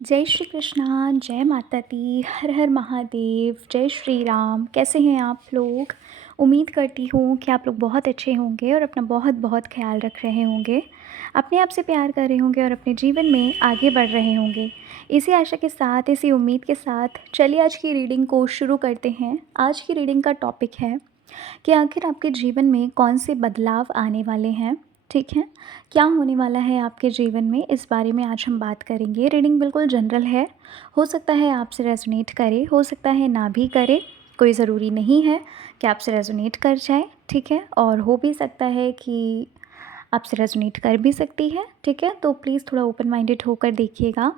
जय श्री कृष्णा, जय माता दी, हर हर महादेव, जय श्री राम। कैसे हैं आप लोग? उम्मीद करती हूँ कि आप लोग बहुत अच्छे होंगे और अपना बहुत बहुत ख्याल रख रहे होंगे, अपने आप से प्यार कर रहे होंगे और अपने जीवन में आगे बढ़ रहे होंगे। इसी आशा के साथ, इसी उम्मीद के साथ चलिए आज की रीडिंग को शुरू करते हैं। आज की रीडिंग का टॉपिक है कि आखिर आपके जीवन में कौन से बदलाव आने वाले हैं। ठीक है, क्या होने वाला है आपके जीवन में, इस बारे में आज हम बात करेंगे। रीडिंग बिल्कुल जनरल है, हो सकता है आपसे रेजोनेट करे, हो सकता है ना भी करे, कोई ज़रूरी नहीं है कि आपसे रेजोनेट कर जाए। ठीक है, और हो भी सकता है कि आपसे रेजोनेट कर भी सकती है। ठीक है, तो प्लीज़ थोड़ा ओपन माइंडेड होकर देखिएगा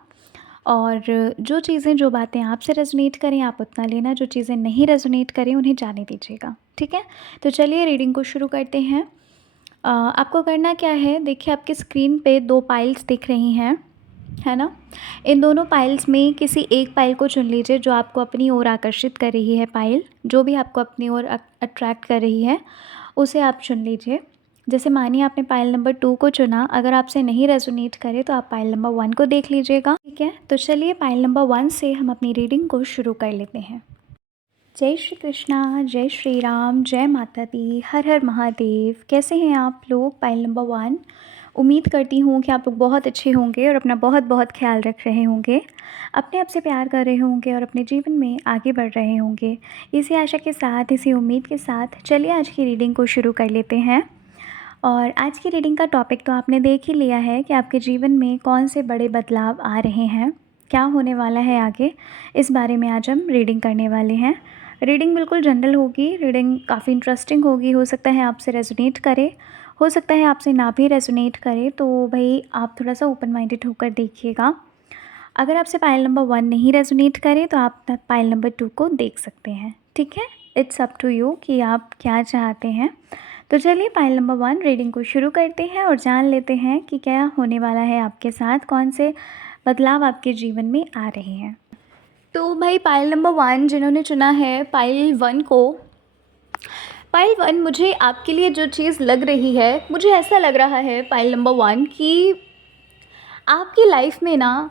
और जो चीज़ें, जो बातें आपसे रेजोनेट करें आप उतना लेना, जो चीज़ें नहीं रेजोनेट करें उन्हें जाने दीजिएगा। ठीक है, तो चलिए रीडिंग को शुरू करते हैं। आपको करना क्या है, देखिए आपकी स्क्रीन पे दो पाइल्स दिख रही हैं, है ना। इन दोनों पाइल्स में किसी एक पाइल को चुन लीजिए जो आपको अपनी ओर आकर्षित कर रही है। पाइल जो भी आपको अपनी ओर अट्रैक्ट कर रही है उसे आप चुन लीजिए। जैसे मानिए आपने पाइल नंबर 2 को चुना, अगर आपसे नहीं रेजोनेट करे तो आप पाइल नंबर 1 को देख लीजिएगा। ठीक है, तो चलिए पाइल नंबर 1 से हम अपनी रीडिंग को शुरू कर लेते हैं। जय श्री कृष्णा, जय श्री राम, जय माता दी, हर हर महादेव। कैसे हैं आप लोग? Pile number 1। उम्मीद करती हूँ कि आप लोग बहुत अच्छे होंगे और अपना बहुत बहुत ख्याल रख रहे होंगे, अपने आप से प्यार कर रहे होंगे और अपने जीवन में आगे बढ़ रहे होंगे। इसी आशा के साथ, इसी उम्मीद के साथ चलिए आज की रीडिंग को शुरू कर लेते हैं। और आज की रीडिंग का टॉपिक तो आपने देख ही लिया है कि आपके जीवन में कौन से बड़े बदलाव आ रहे हैं, क्या होने वाला है आगे, इस बारे में आज हम रीडिंग करने वाले हैं। रीडिंग बिल्कुल जनरल होगी, रीडिंग काफ़ी इंटरेस्टिंग होगी। हो सकता है आपसे रेजोनेट करे, हो सकता है आपसे ना भी रेजोनेट करे, तो भाई आप थोड़ा सा ओपन माइंडेड होकर देखिएगा। अगर आपसे पाइल नंबर 1 नहीं रेजोनेट करे तो आप पाइल नंबर 2 को देख सकते हैं। ठीक है, इट्स अप टू यू कि आप क्या चाहते हैं। तो चलिए पाइल नंबर 1 रीडिंग को शुरू करते हैं और जान लेते हैं कि क्या होने वाला है आपके साथ, कौन से बदलाव आपके जीवन में आ रहे हैं। तो भाई पाइल नंबर 1 जिन्होंने चुना है पाइल 1 को, पाइल 1 मुझे आपके लिए जो चीज़ लग रही है, मुझे ऐसा लग रहा है पाइल नंबर 1 कि आपकी लाइफ में ना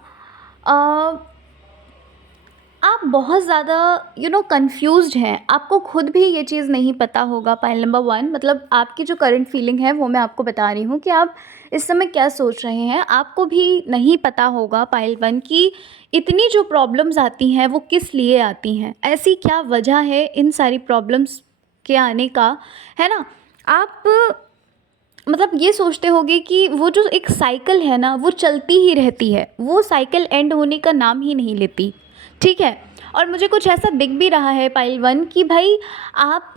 आप बहुत ज़्यादा कंफ्यूज्ड हैं। आपको खुद भी ये चीज़ नहीं पता होगा। पाइल नंबर 1 मतलब आपकी जो करंट फीलिंग है वो मैं आपको बता रही हूँ कि आप इस समय क्या सोच रहे हैं। आपको भी नहीं पता होगा पाइल 1 की इतनी जो प्रॉब्लम्स आती हैं वो किस लिए आती हैं, ऐसी क्या वजह है इन सारी प्रॉब्लम्स के आने का, है ना। आप मतलब ये सोचते होगे कि वो जो एक साइकिल है ना वो चलती ही रहती है, वो साइकिल एंड होने का नाम ही नहीं लेती। ठीक है, और मुझे कुछ ऐसा दिख भी रहा है पाइल 1 कि भाई आप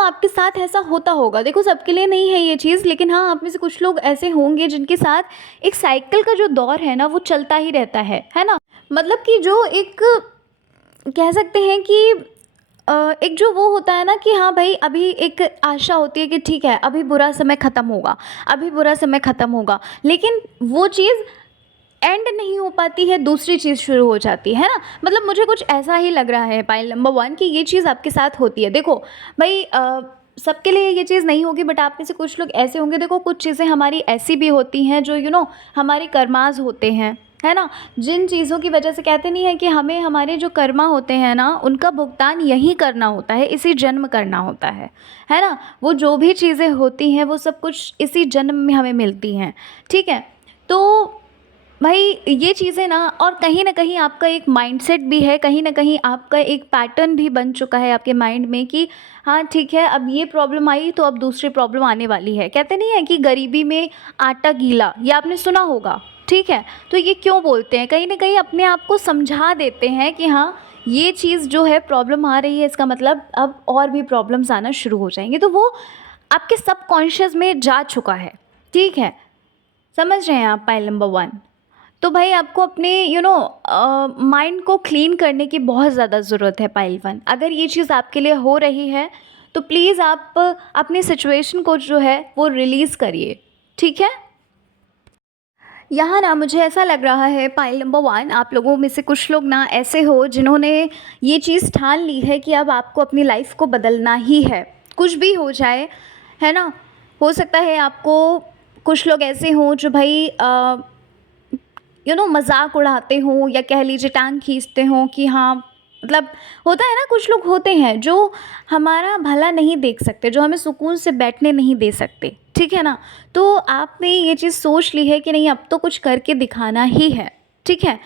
आपके साथ ऐसा होता होगा। देखो सबके लिए नहीं है ये चीज़, लेकिन हाँ आप में से कुछ लोग ऐसे होंगे जिनके साथ एक साइकिल का जो दौर है ना वो चलता ही रहता है ना। मतलब कि जो एक कह सकते हैं कि एक जो वो होता है ना कि हाँ भाई अभी एक आशा होती है कि ठीक है अभी बुरा समय ख़त्म होगा, अभी बुरा समय ख़त्म होगा, लेकिन वो चीज़ एंड नहीं हो पाती है, दूसरी चीज़ शुरू हो जाती है ना। मतलब मुझे कुछ ऐसा ही लग रहा है पाइल नंबर 1 कि ये चीज़ आपके साथ होती है। देखो भाई सबके लिए ये चीज़ नहीं होगी, बट आप में से कुछ लोग ऐसे होंगे। देखो कुछ चीज़ें हमारी ऐसी भी होती हैं जो हमारे कर्मास होते हैं, है ना। जिन चीज़ों की वजह से कहते नहीं है कि हमें हमारे जो कर्मा होते हैं ना उनका भुगतान यही करना होता है, इसी जन्म करना होता है ना। वो जो भी चीज़ें होती हैं वो सब कुछ इसी जन्म में हमें मिलती हैं। ठीक है, तो भाई ये चीज़ें ना, और कहीं ना कहीं आपका एक माइंडसेट भी है, कहीं ना कहीं आपका एक पैटर्न भी बन चुका है आपके माइंड में कि हाँ ठीक है अब ये प्रॉब्लम आई तो अब दूसरी प्रॉब्लम आने वाली है। कहते नहीं है कि गरीबी में आटा गीला, ये आपने सुना होगा। ठीक है, तो ये क्यों बोलते हैं, कहीं ना कहीं अपने आप को समझा देते हैं कि हाँ ये चीज़ जो है प्रॉब्लम आ रही है, इसका मतलब अब और भी प्रॉब्लम्स आना शुरू हो जाएंगे। तो वो आपके सबकॉन्शियस में जा चुका है। ठीक है, समझ रहे हैं आप पाइल नंबर 1। तो भाई आपको अपने माइंड को क्लीन करने की बहुत ज़्यादा ज़रूरत है पाइल 1। अगर ये चीज़ आपके लिए हो रही है तो प्लीज़ आप अपनी सिचुएशन को जो है वो रिलीज़ करिए। ठीक है, यहाँ ना मुझे ऐसा लग रहा है पाइल नंबर 1 आप लोगों में से कुछ लोग ना ऐसे हो जिन्होंने ये चीज़ ठान ली है कि अब आपको अपनी लाइफ को बदलना ही है, कुछ भी हो जाए, है ना। हो सकता है आपको कुछ लोग ऐसे हों जो भाई मज़ाक उड़ाते हों या कह लीजिए टाँग खींचते हों कि हाँ, मतलब होता है ना, कुछ लोग होते हैं जो हमारा भला नहीं देख सकते, जो हमें सुकून से बैठने नहीं दे सकते, ठीक है ना? तो आपने ये चीज़ सोच ली है कि नहीं, अब तो कुछ करके दिखाना ही है, ठीक है?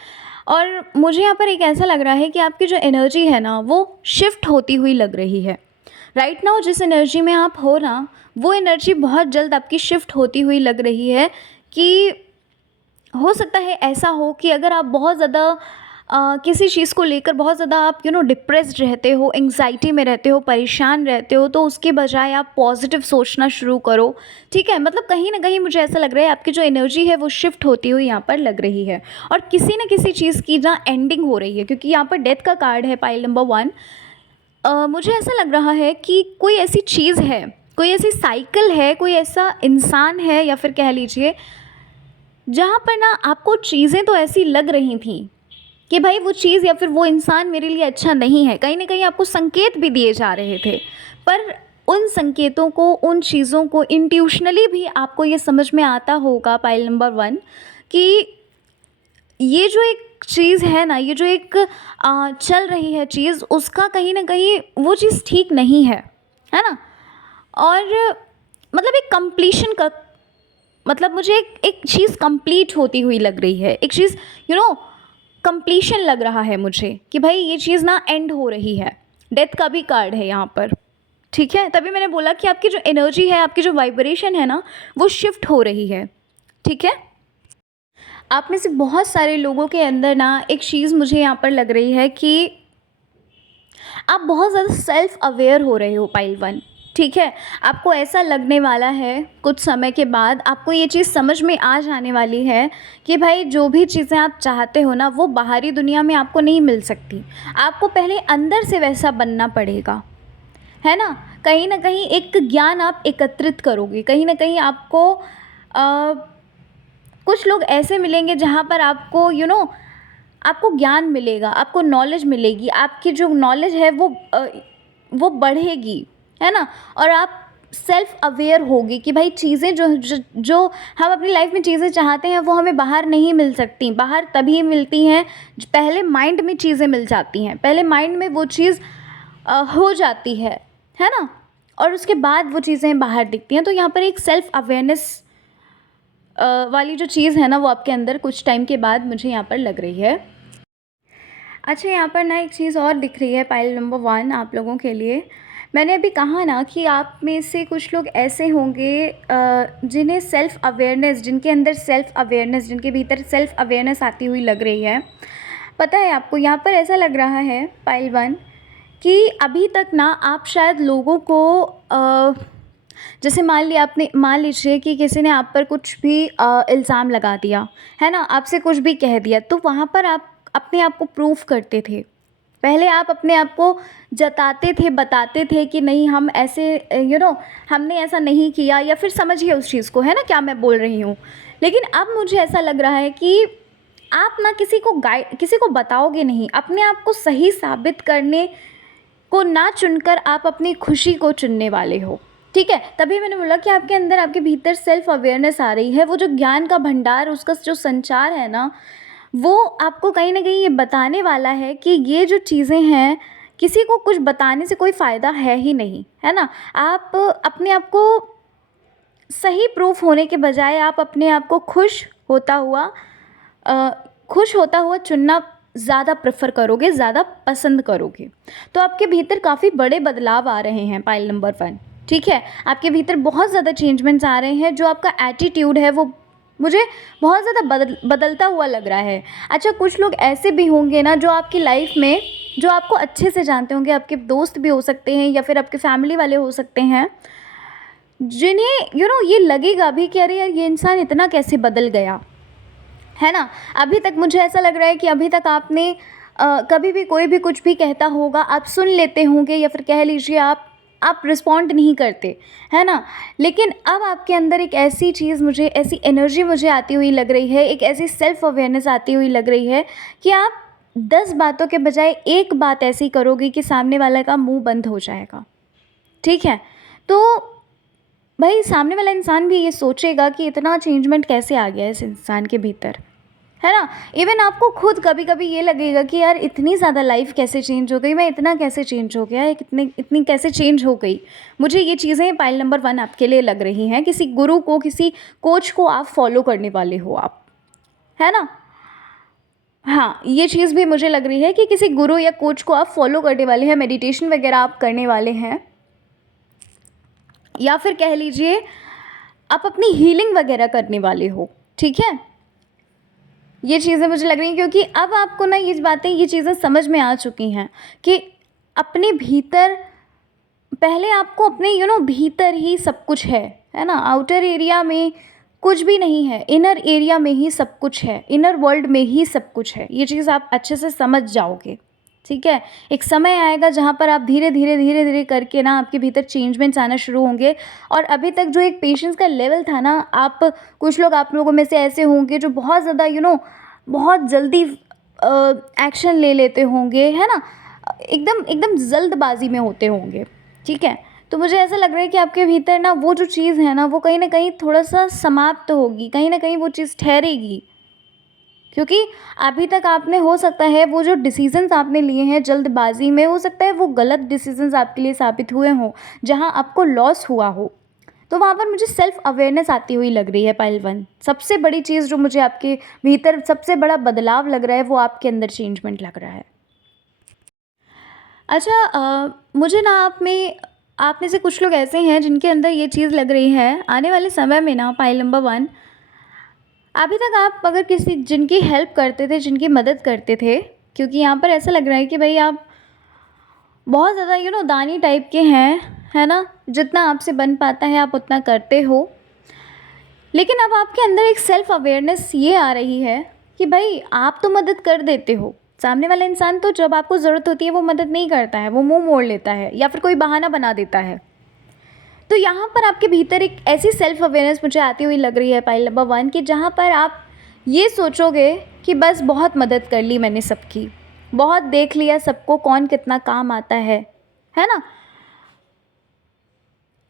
और मुझे यहाँ पर एक ऐसा लग रहा है कि आपकी जो एनर्जी है ना, वो शिफ्ट होती हुई लग रही है। राइट नाउ जिस एनर्जी में आप हो ना, वो एनर्जी बहुत जल्द आपकी शिफ्ट होती हुई लग रही है कि हो सकता है ऐसा हो कि अगर आप बहुत ज़्यादा किसी चीज़ को लेकर बहुत ज़्यादा आप डिप्रेस्ड रहते हो, एंग्जाइटी में रहते हो, परेशान रहते हो, तो उसके बजाय आप पॉजिटिव सोचना शुरू करो, ठीक है? मतलब कहीं ना कहीं मुझे ऐसा लग रहा है आपकी जो एनर्जी है वो शिफ्ट होती हुई यहाँ पर लग रही है, और किसी न किसी चीज़ की ना एंडिंग हो रही है, क्योंकि यहाँ पर डेथ का कार्ड है पाइल नंबर 1। मुझे ऐसा लग रहा है कि कोई ऐसी चीज़ है, कोई ऐसी साइकिल है, कोई ऐसा इंसान है, या फिर कह लीजिए जहाँ पर ना आपको चीज़ें तो ऐसी लग रही थी कि भाई वो चीज़ या फिर वो इंसान मेरे लिए अच्छा नहीं है, कहीं न कहीं आपको संकेत भी दिए जा रहे थे। पर उन संकेतों को, उन चीज़ों को इंट्यूशनली भी आपको ये समझ में आता होगा पाइल नंबर 1 कि ये जो एक चीज़ है ना, ये जो एक चल रही है चीज़, उसका कहीं न कहीं वो चीज़ ठीक नहीं है ना? और मतलब एक कंप्लीशन का मतलब मुझे एक एक चीज़ कंप्लीट होती हुई लग रही है, एक चीज़ कंप्लीशन लग रहा है मुझे कि भाई ये चीज़ ना एंड हो रही है। डेथ का भी कार्ड है यहाँ पर, ठीक है? तभी मैंने बोला कि आपकी जो एनर्जी है, आपकी जो वाइब्रेशन है ना, वो शिफ्ट हो रही है, ठीक है? आप में से बहुत सारे लोगों के अंदर ना एक चीज़ मुझे यहाँ पर लग रही है कि आप बहुत ज़्यादा सेल्फ अवेयर हो रहे हो पाइल 1, ठीक है? आपको ऐसा लगने वाला है कुछ समय के बाद, आपको ये चीज़ समझ में आ जाने वाली है कि भाई जो भी चीज़ें आप चाहते हो ना, वो बाहरी दुनिया में आपको नहीं मिल सकती। आपको पहले अंदर से वैसा बनना पड़ेगा, है ना? कहीं न कहीं एक ज्ञान आप एकत्रित करोगे, कहीं न कहीं आपको कुछ लोग ऐसे मिलेंगे जहाँ पर आपको आपको ज्ञान मिलेगा, आपको नॉलेज मिलेगी, आपकी जो नॉलेज है वो बढ़ेगी, है ना? और आप सेल्फ अवेयर होगी कि भाई चीज़ें जो हम अपनी लाइफ में चीज़ें चाहते हैं वो हमें बाहर नहीं मिल सकती। बाहर तभी मिलती हैं पहले माइंड में चीज़ें मिल जाती हैं, पहले माइंड में वो चीज़ हो जाती है ना? और उसके बाद वो चीज़ें बाहर दिखती हैं। तो यहाँ पर एक सेल्फ अवेयरनेस वाली जो चीज़ है ना, वो आपके अंदर कुछ टाइम के बाद मुझे यहाँ पर लग रही है। अच्छा, यहाँ पर ना एक चीज़ और दिख रही है पाइल नंबर 1 आप लोगों के लिए। मैंने अभी कहा ना कि आप में से कुछ लोग ऐसे होंगे जिन्हें सेल्फ़ अवेयरनेस, जिनके अंदर सेल्फ़ अवेयरनेस, जिनके भीतर सेल्फ़ अवेयरनेस आती हुई लग रही है। पता है आपको, यहाँ पर ऐसा लग रहा है पाइल 1 कि अभी तक ना आप शायद लोगों को जैसे मान लीजिए कि किसी ने आप पर कुछ भी इल्ज़ाम लगा दिया, है ना? आपसे कुछ भी कह दिया, तो वहाँ पर आप अपने आप को प्रूफ़ करते थे। पहले आप अपने आप को जताते थे, बताते थे कि नहीं हम ऐसे हमने ऐसा नहीं किया, या फिर समझिए उस चीज़ को, है ना, क्या मैं बोल रही हूँ। लेकिन अब मुझे ऐसा लग रहा है कि आप ना किसी को बताओगे नहीं, अपने आप को सही साबित करने को ना चुनकर आप अपनी खुशी को चुनने वाले हो, ठीक है? तभी मैंने बोला कि आपके अंदर, आपके भीतर सेल्फ अवेयरनेस आ रही है। वो जो ज्ञान का भंडार, उसका जो संचार है ना, वो आपको कहीं न कहीं ये बताने वाला है कि ये जो चीज़ें हैं, किसी को कुछ बताने से कोई फ़ायदा है ही नहीं, है ना? आप अपने आप को सही प्रूफ़ होने के बजाय आप अपने आप को अ, खुश होता हुआ चुनना ज़्यादा प्रेफ़र करोगे, ज़्यादा पसंद करोगे। तो आपके भीतर काफ़ी बड़े बदलाव आ रहे हैं पाइल नंबर 1, ठीक है? आपके भीतर बहुत ज़्यादा चेंजमेंट्स आ रहे हैं। जो आपका एटीट्यूड है वो मुझे बहुत ज़्यादा बदलता हुआ लग रहा है। अच्छा, कुछ लोग ऐसे भी होंगे ना जो आपकी लाइफ़ में, जो आपको अच्छे से जानते होंगे, आपके दोस्त भी हो सकते हैं या फिर आपके फैमिली वाले हो सकते हैं, जिन्हें ये लगेगा भी कि अरे यार, ये इंसान इतना कैसे बदल गया, है ना? अभी तक मुझे ऐसा लग रहा है कि अभी तक आपने कभी भी कोई भी कुछ भी कहता होगा, आप सुन लेते होंगे, या फिर कह लीजिए आप रिस्पॉन्ड नहीं करते, है ना? लेकिन अब आपके अंदर एक ऐसी चीज़, मुझे ऐसी एनर्जी मुझे आती हुई लग रही है, एक ऐसी सेल्फ अवेयरनेस आती हुई लग रही है कि आप 10 बातों के बजाय एक बात ऐसी करोगे कि सामने वाले का मुँह बंद हो जाएगा, ठीक है? तो भाई सामने वाला इंसान भी ये सोचेगा कि इतना चेंजमेंट कैसे आ गया इस इंसान के भीतर, है ना? इवन आपको खुद कभी-कभी ये लगेगा कि यार इतनी ज़्यादा लाइफ़ कैसे चेंज हो गई, मैं इतना कैसे चेंज हो गया, कितनी इतनी कैसे चेंज हो गई। मुझे ये चीज़ें पाइल नंबर 1 आपके लिए लग रही हैं, किसी गुरु को, किसी कोच को आप फ़ॉलो करने वाले हो आप, है ना? हाँ, ये चीज़ भी मुझे लग रही है कि किसी गुरु या कोच को आप फ़ॉलो करने वाले हैं, मेडिटेशन वगैरह आप करने वाले हैं, या फिर कह लीजिए आप अपनी हीलिंग वगैरह करने वाले हो, ठीक है? ये चीज़ें मुझे लग रही हैं क्योंकि अब आपको ना ये बातें, ये चीज़ें समझ में आ चुकी हैं कि अपने भीतर पहले आपको अपने भीतर ही सब कुछ है ना? आउटर एरिया में कुछ भी नहीं है, इनर एरिया में ही सब कुछ है, इनर वर्ल्ड में ही सब कुछ है। ये चीज़ आप अच्छे से समझ जाओगे, ठीक है? एक समय आएगा जहाँ पर आप धीरे-धीरे करके ना आपके भीतर चेंजमेंट्स आना शुरू होंगे। और अभी तक जो एक पेशेंस का लेवल था ना, कुछ लोग आप लोगों में से ऐसे होंगे जो बहुत ज़्यादा बहुत जल्दी एक्शन ले लेते होंगे, है ना? एकदम एकदम जल्दबाज़ी में होते होंगे, ठीक है? तो मुझे ऐसा लग रहा है कि आपके भीतर ना वो जो चीज़ है ना, वो कहीं न कहीं थोड़ा-सा समाप्त होगी, कहीं न कहीं वो चीज़ ठहरेगी। क्योंकि अभी तक आपने, हो सकता है वो जो डिसीज़न्स आपने लिए हैं जल्दबाज़ी में, हो सकता है वो गलत डिसीज़न्स आपके लिए साबित हुए हों, जहाँ आपको लॉस हुआ हो। तो वहाँ पर मुझे सेल्फ़ अवेयरनेस आती हुई लग रही है पाइल 1। सबसे बड़ी चीज़ जो मुझे आपके भीतर, सबसे बड़ा बदलाव लग रहा है, वो आपके अंदर चेंजमेंट लग रहा है। अच्छा, मुझे ना आप में से कुछ लोग ऐसे हैं जिनके अंदर ये चीज़ लग रही है, आने वाले समय में ना पाइल नंबर 1, अभी तक आप अगर किसी जिनकी हेल्प करते थे, जिनकी मदद करते थे, क्योंकि यहाँ पर ऐसा लग रहा है कि भई आप बहुत ज़्यादा दानी टाइप के हैं, है ना? जितना आपसे बन पाता है आप उतना करते हो। लेकिन अब आपके अंदर एक सेल्फ़ अवेयरनेस ये आ रही है कि भई आप तो मदद कर देते हो, सामने वाला इंसान तो जब आपको ज़रूरत होती है वो मदद नहीं करता है, वो मुँह मोड़ लेता है या फिर कोई बहाना बना देता है। तो यहाँ पर आपके भीतर एक ऐसी सेल्फ़ अवेयरनेस मुझे आती हुई लग रही है पाइल नंबर 1, कि जहाँ पर आप ये सोचोगे कि बस बहुत मदद कर ली मैंने सबकी, बहुत देख लिया सबको कौन कितना काम आता है ना?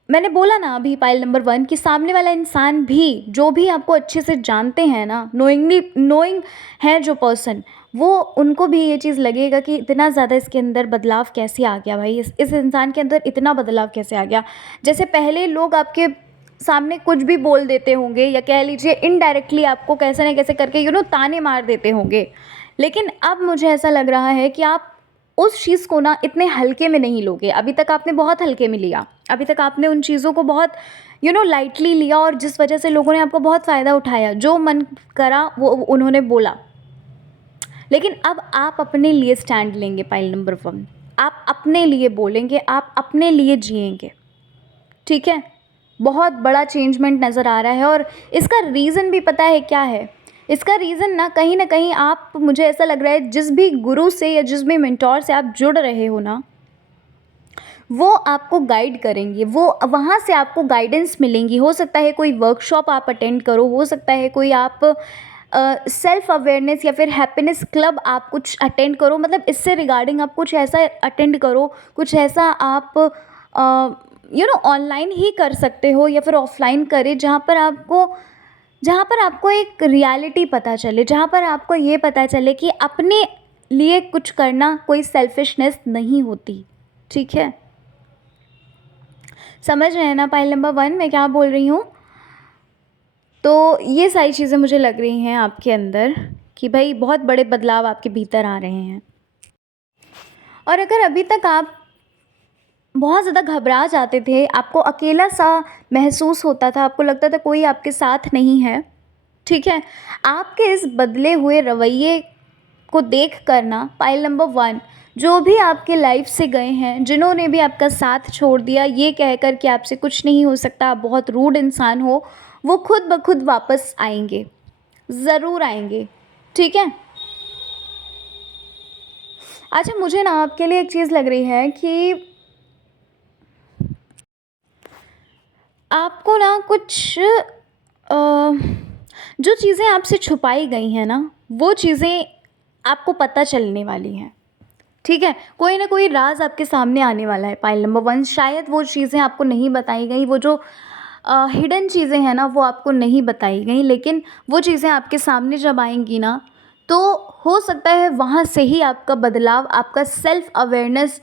मैंने बोला ना अभी पाइल नंबर 1 कि सामने वाला इंसान भी, जो भी आपको अच्छे से जानते हैं ना, नोइंग है जो पर्सन, वो उनको भी ये चीज़ लगेगा कि इतना ज़्यादा इसके अंदर बदलाव कैसे आ गया भाई, इस इंसान के अंदर इतना बदलाव कैसे आ गया। जैसे पहले लोग आपके सामने कुछ भी बोल देते होंगे, या कह लीजिए इनडायरेक्टली आपको कैसे न कैसे करके ताने मार देते होंगे। लेकिन अब मुझे ऐसा लग रहा है कि आप उस चीज़ को ना इतने हल्के में नहीं लोगे। अभी तक आपने बहुत हल्के में लिया। अभी तक आपने उन चीज़ों को बहुत लाइटली लिया, और जिस वजह से लोगों ने आपका बहुत फ़ायदा उठाया। जो मन करा वो उन्होंने बोला। लेकिन अब आप अपने लिए स्टैंड लेंगे पाइल नंबर 1। आप अपने लिए बोलेंगे, आप अपने लिए जिएँगे, ठीक है? बहुत बड़ा चेंजमेंट नज़र आ रहा है, और इसका रीज़न भी पता है क्या है? इसका रीज़न ना कहीं आप, मुझे ऐसा लग रहा है, जिस भी गुरु से या जिस भी मेंटोर से आप जुड़ रहे हो ना, वो आपको गाइड करेंगे, वो वहाँ से आपको गाइडेंस मिलेंगी। हो सकता है कोई वर्कशॉप आप अटेंड करो, हो सकता है कोई आप सेल्फ अवेयरनेस या फिर हैप्पीनेस क्लब आप कुछ अटेंड करो, मतलब इससे रिगार्डिंग आप कुछ ऐसा अटेंड करो, कुछ ऐसा आप ऑनलाइन ही कर सकते हो या फिर ऑफलाइन करें, जहाँ पर आपको एक रियलिटी पता चले, जहाँ पर आपको ये पता चले कि अपने लिए कुछ करना कोई सेल्फिशनेस नहीं होती, ठीक है? समझ रहे हैं ना पाइल नंबर 1 मैं क्या बोल रही हूँ? तो ये सारी चीज़ें मुझे लग रही हैं आपके अंदर कि भाई बहुत बड़े बदलाव आपके भीतर आ रहे हैं। और अगर अभी तक आप बहुत ज़्यादा घबरा जाते थे, आपको अकेला-सा महसूस होता था, आपको लगता था कोई आपके साथ नहीं है, ठीक है? आपके इस बदले हुए रवैये को देख कर ना पाइल नंबर 1, जो भी आपके लाइफ से गए हैं, जिन्होंने भी आपका साथ छोड़ दिया ये कहकर कि आपसे कुछ नहीं हो सकता, आप बहुत रूड इंसान हो, वो खुद ब खुद वापस आएँगे, ज़रूर आएँगे, ठीक है? अच्छा, मुझे ना आपके लिए एक चीज़ लग रही है कि आपको ना कुछ जो चीज़ें आपसे छुपाई गई हैं ना, वो चीज़ें आपको पता चलने वाली हैं, ठीक है? कोई ना कोई राज़ आपके सामने आने वाला है पाइल नंबर 1। शायद वो चीज़ें आपको नहीं बताई गई, वो जो हिडन चीज़ें हैं ना वो आपको नहीं बताई गई, लेकिन वो चीज़ें आपके सामने जब आएंगी ना तो हो सकता है वहाँ से ही आपका बदलाव, आपका सेल्फ अवेयरनेस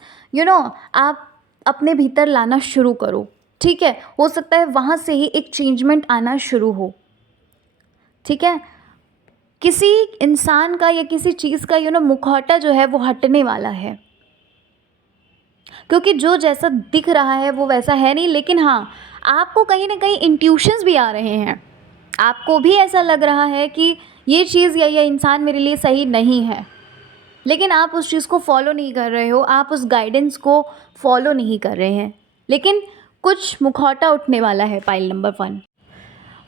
आप अपने भीतर लाना शुरू करो। ठीक है, हो सकता है वहाँ से ही एक चेंजमेंट आना शुरू हो। ठीक है, किसी इंसान का या किसी चीज़ का मुखौटा जो है वो हटने वाला है, क्योंकि जो जैसा दिख रहा है वो वैसा है नहीं। लेकिन हाँ, आपको कहीं ना कहीं इंट्यूशंस भी आ रहे हैं, आपको भी ऐसा लग रहा है कि ये चीज़ या ये इंसान मेरे लिए सही नहीं है, लेकिन आप उस चीज़ को फॉलो नहीं कर रहे हो, आप उस गाइडेंस को फॉलो नहीं कर रहे हैं। लेकिन कुछ मुखौटा उठने वाला है पाइल नंबर 1।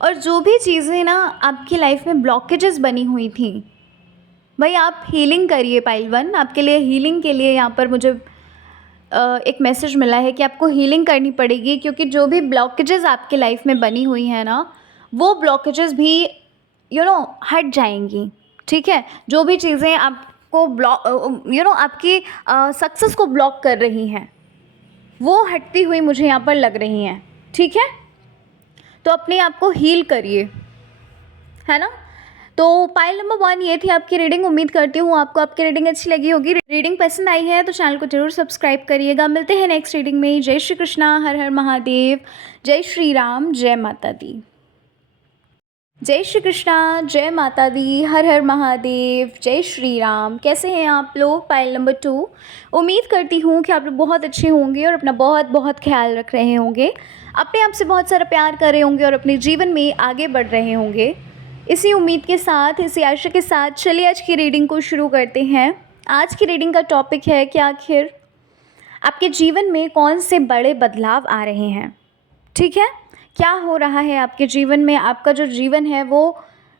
और जो भी चीज़ें ना आपकी लाइफ में ब्लॉकेजेस बनी हुई थी, भाई आप हीलिंग करिए। पाइल 1 आपके लिए हीलिंग के लिए यहाँ पर मुझे एक मैसेज मिला है कि आपको हीलिंग करनी पड़ेगी, क्योंकि जो भी ब्लॉकेजेस आपके लाइफ में बनी हुई हैं ना वो ब्लॉकेजेस भी हट जाएंगी। ठीक है, जो भी चीज़ें आपको ब्लॉक आपकी सक्सेस को ब्लॉक कर रही हैं वो हटती हुई मुझे यहाँ पर लग रही हैं। ठीक है, तो अपने आप को हील करिए, है ना। तो पाइल नंबर 1 ये थी आपकी रीडिंग। उम्मीद करती हूँ आपको आपकी रीडिंग अच्छी लगी होगी। रीडिंग पसंद आई है तो चैनल को जरूर सब्सक्राइब करिएगा। मिलते हैं नेक्स्ट रीडिंग में। जय श्री कृष्णा, हर हर महादेव, जय श्री राम, जय माता दी। जय श्री कृष्णा, जय माता दी, हर हर महादेव, जय श्री राम। कैसे हैं आप लोग? Pile number 2। उम्मीद करती हूँ कि आप लोग बहुत अच्छे होंगे और अपना बहुत बहुत ख्याल रख रहे होंगे, अपने आप से बहुत सारा प्यार कर रहे होंगे और अपने जीवन में आगे बढ़ रहे होंगे। इसी उम्मीद के साथ, इसी आशा के साथ चलिए आज की रीडिंग को शुरू करते हैं। आज की रीडिंग का टॉपिक है कि आखिर आपके जीवन में कौन से बड़े बदलाव आ रहे हैं। ठीक है, क्या हो रहा है आपके जीवन में, आपका जो जीवन है वो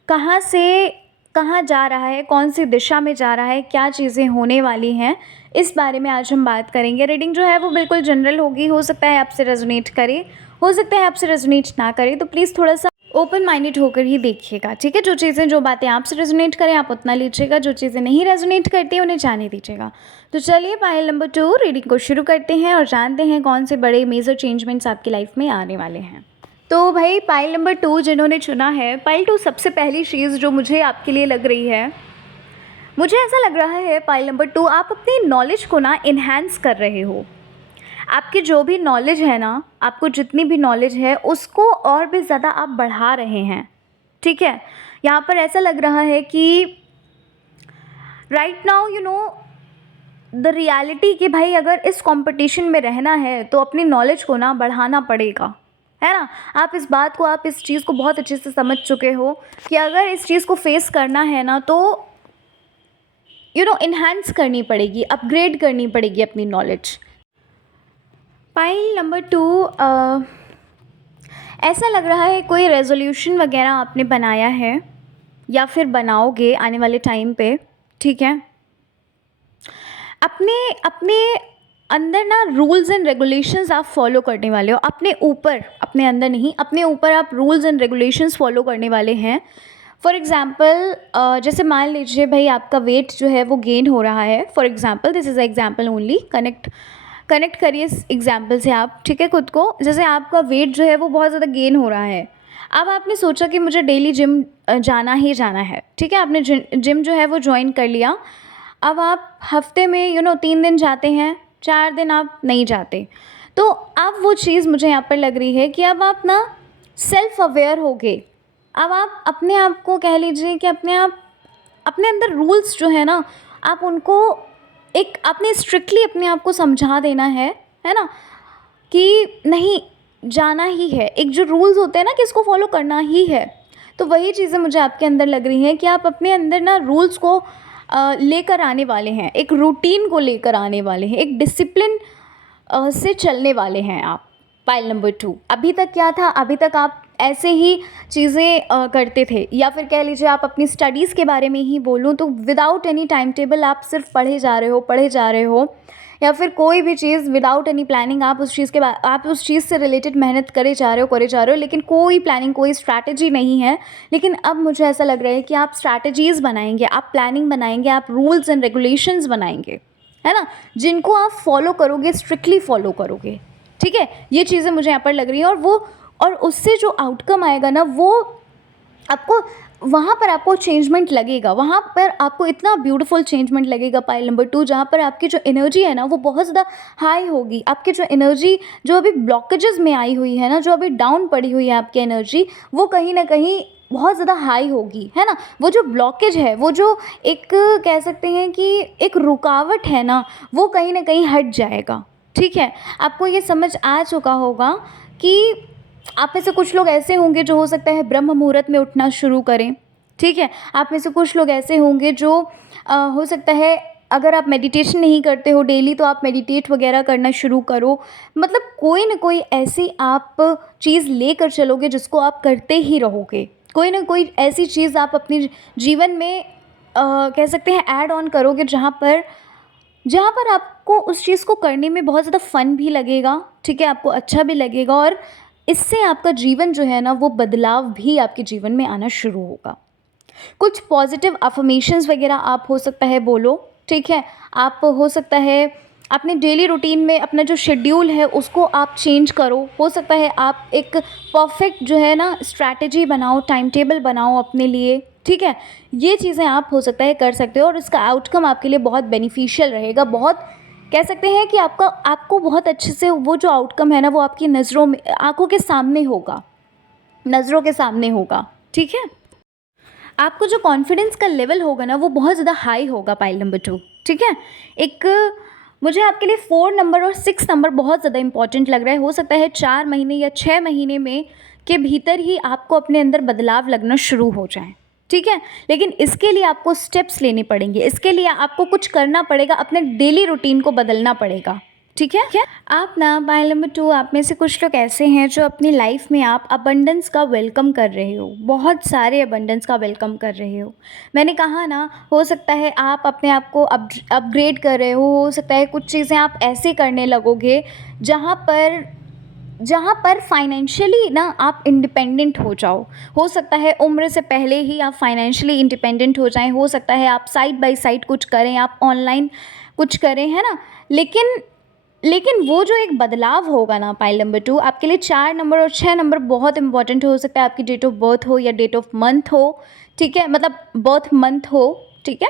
कहाँ से कहाँ जा रहा है, कौन सी दिशा में जा रहा है, क्या चीज़ें होने वाली हैं, इस बारे में आज हम बात करेंगे। रीडिंग जो है वो बिल्कुल जनरल होगी, हो सकता है आपसे रेजोनेट करे, हो सकता है आपसे रेजोनेट ना करे, तो प्लीज़ थोड़ा सा ओपन माइंडेड होकर ही देखिएगा। ठीक है, जो चीज़ें जो बातें आपसे रेजोनेट करें आप उतना लीजिएगा, जो चीज़ें नहीं रेजोनेट करती हैं उन्हें जाने दीजिएगा। तो चलिए पाइल नंबर 2 रीडिंग को शुरू करते हैं और जानते हैं कौन से बड़े मेजर चेंजमेंट्स आपकी लाइफ में आने वाले हैं। तो भाई पाइल नंबर 2 जिन्होंने चुना है, पाइल 2 सबसे पहली चीज़ जो मुझे आपके लिए लग रही है, मुझे ऐसा लग रहा है पाइल नंबर 2 आप अपनी नॉलेज को ना इन्हांस कर रहे हो। आपकी जो भी नॉलेज है ना, आपको जितनी भी नॉलेज है उसको और भी ज़्यादा आप बढ़ा रहे हैं। ठीक है, यहाँ पर ऐसा लग रहा है कि राइट नाउ द रियलिटी कि भाई अगर इस कंपटीशन में रहना है तो अपनी नॉलेज को ना बढ़ाना पड़ेगा, है ना। आप इस बात को, आप इस चीज़ को बहुत अच्छे से समझ चुके हो कि अगर इस चीज़ को फेस करना है ना तो इन्हांस करनी पड़ेगी, अपग्रेड करनी पड़ेगी अपनी नॉलेज। पाइल नंबर 2 ऐसा लग रहा है कोई रेजोल्यूशन वगैरह आपने बनाया है या फिर बनाओगे आने वाले टाइम पे। ठीक है, अपने अपने अंदर ना रूल्स एंड रेगुलेशंस आप फॉलो करने वाले हो, अपने ऊपर, अपने अंदर नहीं, अपने ऊपर आप रूल्स एंड रेगुलेशंस फॉलो करने वाले हैं। फॉर एग्ज़ाम्पल जैसे मान लीजिए भाई आपका वेट जो है वो गेन हो रहा है। For example, this is example only, connect करिए इस एग्जाम्पल से आप। ठीक है, खुद को, जैसे आपका वेट जो है वो बहुत ज़्यादा गेन हो रहा है। अब आपने सोचा कि मुझे डेली जिम जाना ही जाना है। ठीक है, आपने जिम जो है वो ज्वाइन कर लिया। अब आप हफ्ते में 3 दिन जाते हैं, 4 दिन आप नहीं जाते। तो अब वो चीज़ मुझे यहाँ पर लग रही है कि अब आप ना सेल्फ अवेयर हो गए। अब आप अपने आप को कह लीजिए कि अपने अंदर रूल्स जो है ना आप उनको एक अपने स्ट्रिक्टली अपने आप को समझा देना है ना, कि नहीं जाना ही है। एक जो रूल्स होते हैं ना कि इसको फॉलो करना ही है, तो वही चीज़ें मुझे आपके अंदर लग रही हैं कि आप अपने अंदर ना रूल्स को लेकर आने वाले हैं, एक रूटीन को लेकर आने वाले हैं, एक डिसिप्लिन से चलने वाले हैं आप। पाइल नंबर 2, अभी तक क्या था, अभी तक आप ऐसे ही चीज़ें करते थे, या फिर कह लीजिए आप अपनी स्टडीज़ के बारे में ही बोलूँ तो विदाउट एनी टाइम टेबल आप सिर्फ पढ़े जा रहे हो, या फिर कोई भी चीज़ विदाउट एनी प्लानिंग आप उस चीज़ से रिलेटेड मेहनत करे जा रहे हो, लेकिन कोई प्लानिंग, कोई स्ट्रैटेजी नहीं है। लेकिन अब मुझे ऐसा लग रहा है कि आप स्ट्रैटेजीज़ बनाएंगे, आप प्लानिंग बनाएंगे, आप रूल्स एंड रेगुलेशंस बनाएंगे, है ना, जिनको आप फॉलो करोगे, स्ट्रिक्टली फॉलो करोगे। ठीक है, ये चीज़ें मुझे यहाँ पर लग रही हैं। और वो और उससे जो आउटकम आएगा ना, वो आपको वहाँ पर आपको चेंजमेंट लगेगा, वहाँ पर आपको इतना ब्यूटीफुल चेंजमेंट लगेगा पाइल नंबर 2, जहाँ पर आपकी जो एनर्जी है ना वो बहुत ज़्यादा हाई होगी। आपकी जो एनर्जी जो अभी ब्लॉकेजेस में आई हुई है ना, जो अभी डाउन पड़ी हुई है आपकी एनर्जी, वो कहीं ना कहीं बहुत ज़्यादा हाई होगी, है ना। वो जो ब्लॉकेज है, वो जो एक कह सकते हैं कि एक रुकावट है ना, वो कहीं ना कहीं हट जाएगा। ठीक है, आपको ये समझ आ चुका होगा कि आप में से कुछ लोग ऐसे होंगे जो हो सकता है ब्रह्म मुहूर्त में उठना शुरू करें। ठीक है, आप में से कुछ लोग ऐसे होंगे जो हो सकता है अगर आप मेडिटेशन नहीं करते हो डेली, तो आप मेडिटेट वगैरह करना शुरू करो। मतलब कोई ना कोई ऐसी आप चीज़ लेकर चलोगे जिसको आप करते ही रहोगे। कोई ना कोई ऐसी चीज़ आप अपने जीवन में कह सकते हैं ऐड ऑन करोगे, जहाँ पर आपको उस चीज़ को करने में बहुत ज़्यादा फ़न भी लगेगा। ठीक है, आपको अच्छा भी लगेगा, और इससे आपका जीवन जो है ना, वो बदलाव भी आपके जीवन में आना शुरू होगा। कुछ पॉजिटिव अफर्मेशंस वगैरह आप हो सकता है बोलो। ठीक है, आप हो सकता है अपने डेली रूटीन में अपना जो शेड्यूल है उसको आप चेंज करो। हो सकता है आप एक परफेक्ट जो है ना स्ट्रैटेजी बनाओ, टाइम टेबल बनाओ अपने लिए। ठीक है, ये चीज़ें आप हो सकता है कर सकते हो, और इसका आउटकम आपके लिए बहुत बेनिफिशियल रहेगा। बहुत कह सकते हैं कि आपको बहुत अच्छे से वो जो आउटकम है ना, वो आपकी नज़रों में, आंखों के सामने होगा, नज़रों के सामने होगा। ठीक है, आपको जो कॉन्फिडेंस का लेवल होगा ना, वो बहुत ज़्यादा हाई होगा पाइल नंबर 2। ठीक है, एक मुझे आपके लिए 4 नंबर और 6 नंबर बहुत ज़्यादा इंपॉर्टेंट लग रहा है। हो सकता है 4 महीने या 6 महीने में के भीतर ही आपको अपने अंदर बदलाव लगना शुरू हो जाए। ठीक है, लेकिन इसके लिए आपको स्टेप्स लेने पड़ेंगे, इसके लिए आपको कुछ करना पड़ेगा, अपने डेली रूटीन को बदलना पड़ेगा। ठीक है, आप ना पाइल नंबर 2, आप में से कुछ लोग ऐसे हैं जो अपनी लाइफ में आप अबंडेंस का वेलकम कर रहे हो, बहुत सारे अबंडेंस का वेलकम कर रहे हो। मैंने कहा ना, हो सकता है आप अपने आप को अपग्रेड कर रहे हो सकता है कुछ चीज़ें आप ऐसे करने लगोगे जहाँ पर फाइनेंशियली ना आप इंडिपेंडेंट हो जाओ। हो सकता है उम्र से पहले ही आप फाइनेंशियली इंडिपेंडेंट हो जाएं। हो सकता है आप साइड बाय साइड कुछ करें, आप ऑनलाइन कुछ करें, है ना। लेकिन वो जो एक बदलाव होगा ना पाइल नंबर 2, आपके लिए 4 नंबर और 6 नंबर बहुत इंपॉर्टेंट हो सकता है। आपकी डेट ऑफ बर्थ हो या डेट ऑफ मंथ हो। ठीक है, मतलब बर्थ मंथ हो। ठीक है,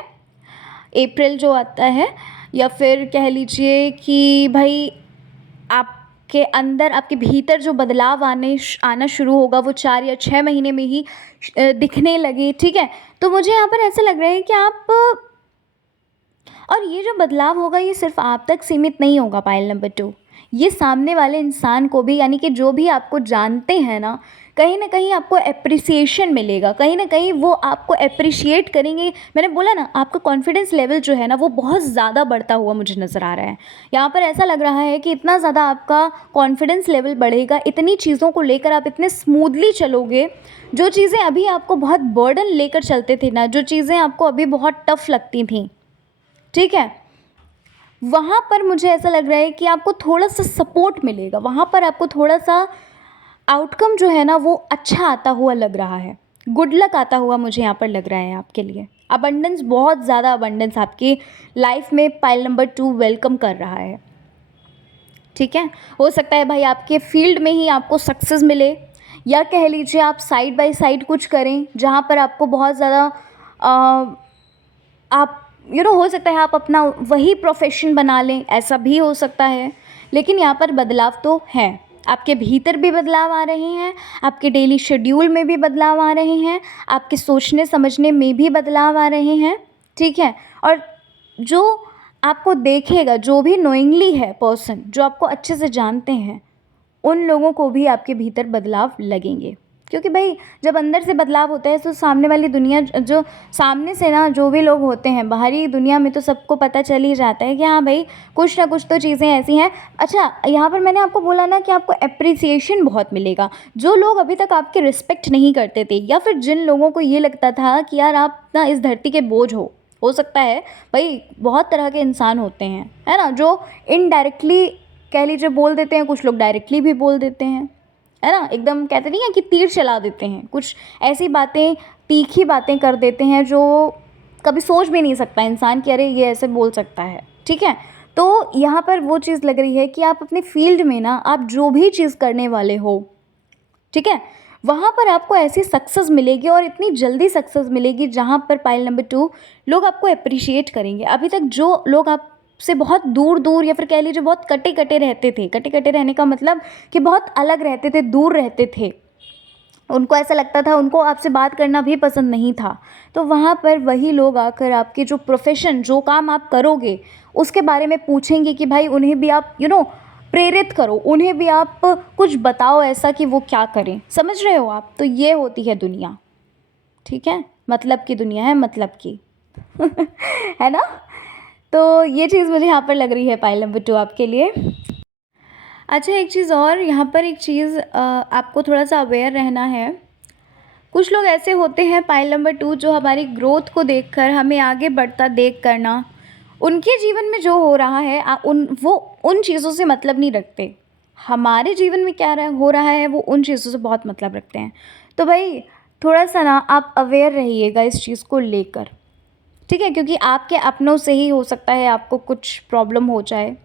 अप्रैल जो आता है, या फिर कह लीजिए कि भाई आपके अंदर, आपके भीतर जो बदलाव आना शुरू होगा, वो 4 या 6 महीने में ही दिखने लगे। ठीक है, तो मुझे यहाँ पर ऐसा लग रहा है कि और ये जो बदलाव होगा, ये सिर्फ आप तक सीमित नहीं होगा पाइल नंबर 2, ये सामने वाले इंसान को भी, यानी कि जो भी आपको जानते हैं ना कहीं आपको एप्रिसिएशन मिलेगा, कहीं ना कहीं वो आपको एप्रिशिएट करेंगे। मैंने बोला ना, आपका कॉन्फिडेंस लेवल जो है ना, वो बहुत ज़्यादा बढ़ता हुआ मुझे नज़र आ रहा है। यहाँ पर ऐसा लग रहा है कि इतना ज़्यादा आपका कॉन्फिडेंस लेवल बढ़ेगा, इतनी चीज़ों को लेकर आप इतने स्मूथली चलोगे। जो चीज़ें अभी आपको बहुत बर्डन लेकर चलते थे ना, जो चीज़ें आपको अभी बहुत टफ लगती थी, ठीक है, वहाँ पर मुझे ऐसा लग रहा है कि आपको थोड़ा सा सपोर्ट मिलेगा, वहाँ पर आपको थोड़ा सा आउटकम जो है ना, वो अच्छा आता हुआ लग रहा है, गुड लक आता हुआ मुझे यहाँ पर लग रहा है आपके लिए। अबंडेंस, बहुत ज़्यादा अबंडेंस आपकी लाइफ में पाइल नंबर 2 वेलकम कर रहा है। ठीक है, हो सकता है भाई आपके फील्ड में ही आपको सक्सेस मिले, या कह लीजिए आप साइड बाय साइड कुछ करें जहाँ पर आपको बहुत ज़्यादा आप हो सकता है आप अपना वही प्रोफेशन बना लें, ऐसा भी हो सकता है। लेकिन यहाँ पर बदलाव तो है, आपके भीतर भी बदलाव आ रहे हैं, आपके डेली शेड्यूल में भी बदलाव आ रहे हैं, आपके सोचने समझने में भी बदलाव आ रहे हैं। ठीक है, और जो आपको देखेगा, जो भी नोइंगली है पर्सन, जो आपको अच्छे से जानते हैं, उन लोगों को भी आपके भीतर बदलाव लगेंगे। क्योंकि भाई जब अंदर से बदलाव होता है, तो सामने वाली दुनिया, जो सामने से ना जो भी लोग होते हैं बाहरी दुनिया में, तो सबको पता चल ही जाता है कि हाँ भाई कुछ ना कुछ तो चीज़ें ऐसी हैं। अच्छा, यहाँ पर मैंने आपको बोला ना कि आपको एप्रिसिएशन बहुत मिलेगा। जो लोग अभी तक आपकी रिस्पेक्ट नहीं करते थे, या फिर जिन लोगों को ये लगता था कि यार आप ना इस धरती के बोझ हो सकता है भाई, बहुत तरह के इंसान होते हैं, है ना, जो इनडायरेक्टली कह लीजिए बोल देते हैं, कुछ लोग डायरेक्टली भी बोल देते हैं, है ना, एकदम कहते नहीं है कि तीर चला देते हैं, कुछ ऐसी बातें, तीखी बातें कर देते हैं जो कभी सोच भी नहीं सकता इंसान कि अरे ये ऐसे बोल सकता है। ठीक है, तो यहाँ पर वो चीज़ लग रही है कि आप अपने फील्ड में ना, आप जो भी चीज़ करने वाले हो, ठीक है? वहाँ पर आपको ऐसी सक्सेस मिलेगी और इतनी जल्दी सक्सेस मिलेगी जहाँ पर पाइल नंबर 2 लोग आपको एप्रिशिएट करेंगे। अभी तक जो लोग आपसे बहुत दूर-दूर या फिर कह लीजिए बहुत कटे-कटे रहते थे, कटे-कटे रहने का मतलब कि बहुत अलग रहते थे, दूर रहते थे। उनको ऐसा लगता था, उनको आपसे बात करना भी पसंद नहीं था। तो वहाँ पर वही लोग आकर आपके जो प्रोफ़ेशन, जो काम आप करोगे, उसके बारे में पूछेंगे कि भाई उन्हें भी आप प्रेरित करो, उन्हें भी आप कुछ बताओ ऐसा कि वो क्या करें। समझ रहे हो आप? तो ये होती है दुनिया, ठीक है? मतलब की दुनिया है, मतलब की। है ना? तो ये चीज़ मुझे यहाँ पर लग रही है पाइल नंबर 2 आपके लिए। अच्छा, एक चीज़ और यहाँ पर एक चीज़ आपको थोड़ा-सा अवेयर रहना है। कुछ लोग ऐसे होते हैं पाइल नंबर 2 जो हमारी ग्रोथ को देखकर, हमें आगे बढ़ता देख कर ना, उनके जीवन में जो हो रहा है वो उन चीज़ों से मतलब नहीं रखते। हमारे जीवन में क्या हो रहा है वो उन चीज़ों से बहुत मतलब रखते हैं। तो भाई थोड़ा-सा ना आप अवेयर रहिएगा इस चीज़ को लेकर, ठीक है? क्योंकि आपके अपनों से ही हो सकता है आपको कुछ प्रॉब्लम हो जाए।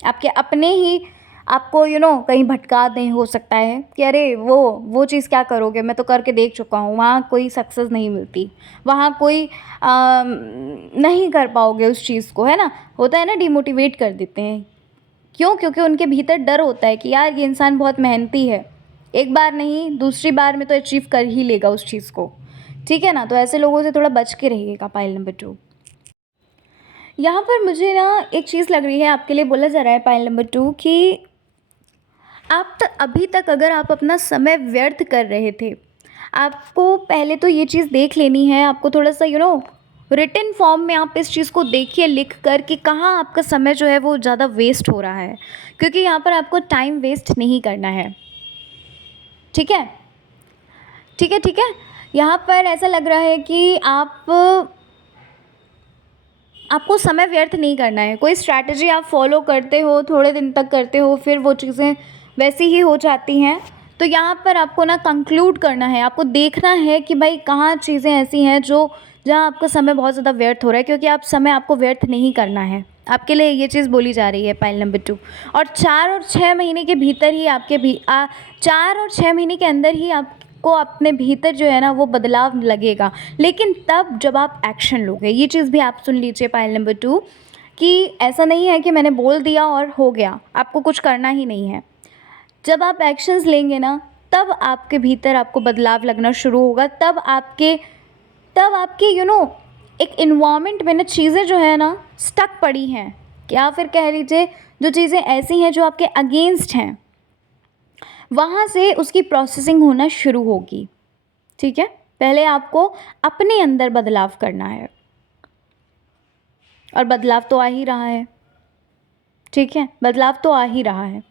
आपके अपने ही आपको कहीं भटका दें, हो सकता है कि अरे वो चीज़ क्या करोगे, मैं तो करके देख चुका हूँ, वहाँ कोई सक्सेस नहीं मिलती, वहाँ कोई नहीं कर पाओगे उस चीज़ को, है ना? होता है ना, डिमोटिवेट कर देते हैं। क्यों? क्योंकि उनके भीतर डर होता है कि यार ये इंसान बहुत मेहनती है, एक बार नहीं दूसरी बार में तो अचीव कर ही लेगा उस चीज़ को, ठीक है ना? तो ऐसे लोगों से थोड़ा बच के रहिएगा पाइल नंबर 2। यहाँ पर मुझे ना एक चीज़ लग रही है, आपके लिए बोला जा रहा है पाइल नंबर 2 कि अभी तक अगर आप अपना समय व्यर्थ कर रहे थे, आपको पहले तो ये चीज़ देख लेनी है। आपको थोड़ा-सा रिटन फॉर्म में आप इस चीज़ को देखिए लिख कर कि कहाँ आपका समय जो है वो ज़्यादा वेस्ट हो रहा है, क्योंकि यहाँ पर आपको टाइम वेस्ट नहीं करना है। ठीक है? ठीक है, ठीक है? यहाँ पर ऐसा लग रहा है कि आपको समय व्यर्थ नहीं करना है। कोई स्ट्रैटेजी आप फ़ॉलो करते हो, थोड़े दिन तक करते हो, फिर वो चीज़ें वैसी ही हो जाती हैं। तो यहाँ पर आपको ना कंक्लूड करना है, आपको देखना है कि भाई कहाँ चीज़ें ऐसी हैं जहाँ आपका समय बहुत ज़्यादा व्यर्थ हो रहा है, क्योंकि समय आपको व्यर्थ नहीं करना है। आपके लिए ये चीज़ बोली जा रही है पाइल नंबर 2। और 4 और 6 महीने के भीतर ही 4 और 6 महीने के अंदर ही आपको अपने भीतर जो है ना वो बदलाव लगेगा। लेकिन तब जब आप एक्शन लोगे, ये चीज़ भी आप सुन लीजिए पाइल नंबर 2 कि ऐसा नहीं है कि मैंने बोल दिया और हो गया, आपको कुछ करना ही नहीं है। जब आप एक्शंस लेंगे ना, तब आपके भीतर आपको बदलाव लगना शुरू होगा। तब आपके एक इन्वायरमेंट में ना चीज़ें जो है ना स्टक पड़ी हैं, या फिर कह लीजिए जो चीज़ें ऐसी हैं जो आपके अगेंस्ट हैं, वहाँ से उसकी प्रोसेसिंग होना शुरू होगी। ठीक है? पहले आपको अपने अंदर बदलाव करना है, और बदलाव तो आ ही रहा है। ठीक है? बदलाव तो आ ही रहा है।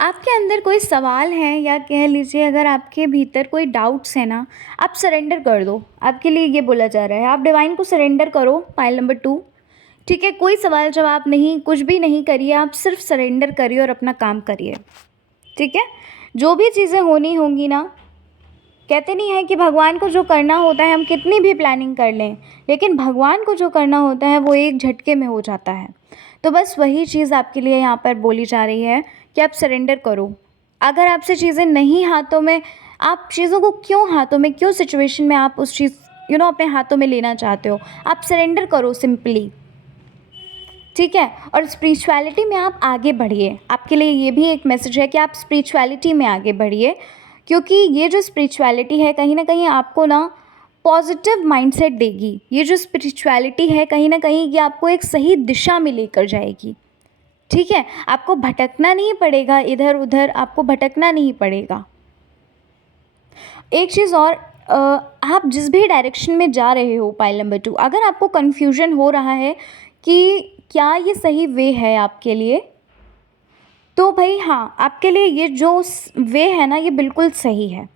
आपके अंदर कोई सवाल है, या कह लीजिए अगर आपके भीतर कोई डाउट्स है ना, आप सरेंडर कर दो। आपके लिए ये बोला जा रहा है, आप डिवाइन को सरेंडर करो पाइल नंबर 2। ठीक है? कोई सवाल जवाब नहीं, कुछ भी नहीं करिए, आप सिर्फ सरेंडर करिए और अपना काम करिए। ठीक है? जो भी चीज़ें होनी होंगी ना, कहते नहीं है कि भगवान को जो करना होता है हम कितनी भी प्लानिंग कर लें, लेकिन भगवान को जो करना होता है वो एक झटके में हो जाता है। तो बस वही चीज़ आपके लिए यहाँ पर बोली जा रही है कि आप सरेंडर करो। अगर आपसे चीज़ें नहीं हाथों में, आप चीज़ों को क्यों सिचुएशन में आप उस चीज़ अपने हाथों में लेना चाहते हो, आप सरेंडर करो सिंपली। ठीक है? और स्पिरिचुअलिटी में आप आगे बढ़िए। आपके लिए ये भी एक मैसेज है कि आप स्पिरिचुअलिटी में आगे बढ़िए, क्योंकि ये जो स्पिरिचुअलिटी है कहीं न कहीं आपको ना पॉजिटिव माइंडसेट देगी। ये जो स्पिरिचुअलिटी है कहीं न कहीं ये आपको एक सही दिशा में लेकर जाएगी। ठीक है? आपको भटकना नहीं पड़ेगा इधर-उधर, आपको भटकना नहीं पड़ेगा। एक चीज़ और, आप जिस भी डायरेक्शन में जा रहे हो पाइल नंबर 2, अगर आपको कन्फ्यूजन हो रहा है कि क्या ये सही वे है आपके लिए, तो भाई हाँ, आपके लिए ये जो वे है ना ये बिल्कुल सही है।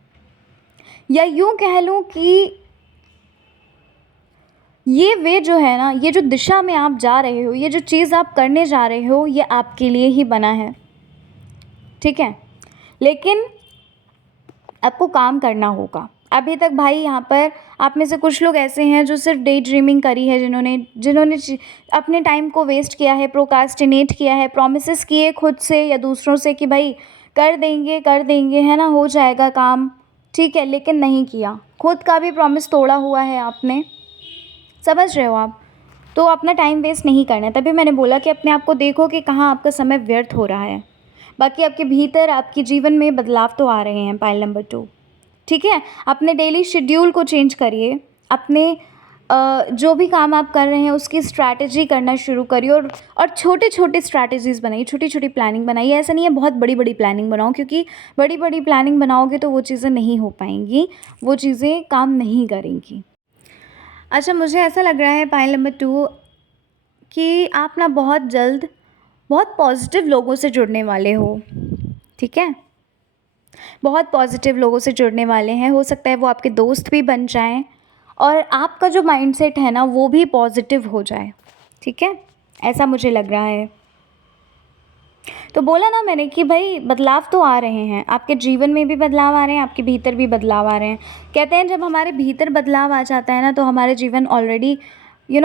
या यूँ कह लूँ कि ये वे जो है ना, ये जो दिशा में आप जा रहे हो, ये जो चीज़ आप करने जा रहे हो, ये आपके लिए ही बना है। ठीक है? लेकिन आपको काम करना होगा। अभी तक भाई यहाँ पर आप में से कुछ लोग ऐसे हैं जो सिर्फ डे ड्रीमिंग करी है, जिन्होंने अपने टाइम को वेस्ट किया है, प्रोक्रास्टिनेट किया है, प्रॉमिसेस किए खुद से या दूसरों से कि भाई कर देंगे, है ना, हो जाएगा काम, ठीक है, लेकिन नहीं किया। खुद का भी प्रॉमिस तोड़ा हुआ है आपने, समझ रहे हो आप? तो अपना टाइम वेस्ट नहीं करना है। तभी मैंने बोला कि अपने आप को देखो कि कहाँ आपका समय व्यर्थ हो रहा है। बाकी आपके भीतर, आपके जीवन में बदलाव तो आ रहे हैं, पाइल नंबर 2, ठीक है? अपने डेली शेड्यूल को चेंज करिए, अपने जो भी काम आप कर रहे हैं उसकी स्ट्रैटेजी करना शुरू करिए, और छोटे-छोटे स्ट्रैटेजीज़ बनाइए, छोटी-छोटी प्लानिंग बनाइए। ऐसा नहीं है बहुत बड़ी-बड़ी प्लानिंग बनाओ, क्योंकि बड़ी-बड़ी प्लानिंग बनाओगे तो वो चीज़ें नहीं हो पाएँगी, वो चीज़ें काम नहीं करेंगी। अच्छा, मुझे ऐसा लग रहा है पाइल नंबर 2 कि आप ना बहुत जल्द बहुत पॉजिटिव लोगों से जुड़ने वाले हो, ठीक है? बहुत पॉजिटिव लोगों से जुड़ने वाले हैं। हो सकता है वो आपके दोस्त भी बन जाएँ, और आपका जो माइंडसेट है ना वो भी पॉजिटिव हो जाए, ठीक है? ऐसा मुझे लग रहा है। तो बोला ना मैंने कि भाई बदलाव तो आ रहे हैं, आपके जीवन में भी बदलाव आ रहे हैं, आपके भीतर भी बदलाव आ रहे हैं। कहते हैं जब हमारे भीतर बदलाव आ जाता है ना तो हमारे जीवन ऑलरेडी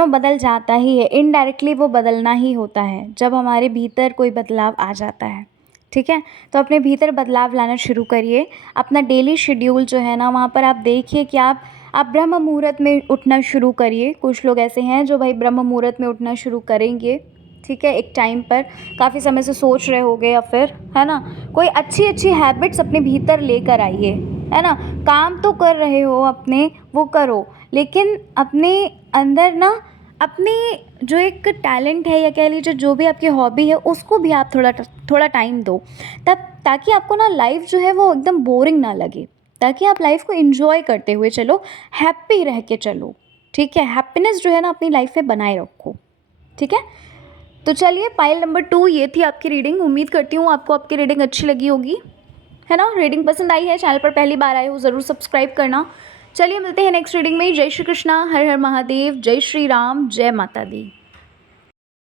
बदल जाता ही है, इनडायरेक्टली वो बदलना ही होता है जब हमारे भीतर कोई बदलाव आ जाता है, ठीक है? तो अपने भीतर बदलाव लाना शुरू करिए। अपना डेली शेड्यूल जो है ना वहाँ पर आप देखिए कि आप ब्रह्म मुहूर्त में उठना शुरू करिए। कुछ लोग ऐसे हैं जो भाई ब्रह्म मुहूर्त में उठना शुरू करेंगे, ठीक है, एक टाइम पर। काफ़ी समय से सोच रहे होगे, या फिर है ना, कोई अच्छी हैबिट्स अपने भीतर लेकर आइए, है ना। काम तो कर रहे हो अपने, वो करो, लेकिन अपने अंदर ना अपने जो एक टैलेंट है, या कह लीजिए जो भी आपकी हॉबी है, उसको भी आप थोड़ा टाइम दो, तब ताकि आपको ना लाइफ जो है वो एकदम बोरिंग ना लगे, ताकि आप लाइफ को एंजॉय करते हुए चलो, हैप्पी रह के चलो, ठीक है? हैप्पीनेस जो है ना अपनी लाइफ में बनाए रखो, ठीक है? तो चलिए, पाइल नंबर 2 ये थी आपकी रीडिंग। उम्मीद करती हूँ आपको आपकी रीडिंग अच्छी लगी होगी, है ना। रीडिंग पसंद आई है, चैनल पर पहली बार आए हो ज़रूर सब्सक्राइब करना। चलिए मिलते हैं नेक्स्ट रीडिंग में। जय श्री कृष्णा, हर हर महादेव, जय श्री राम, जय माता दी।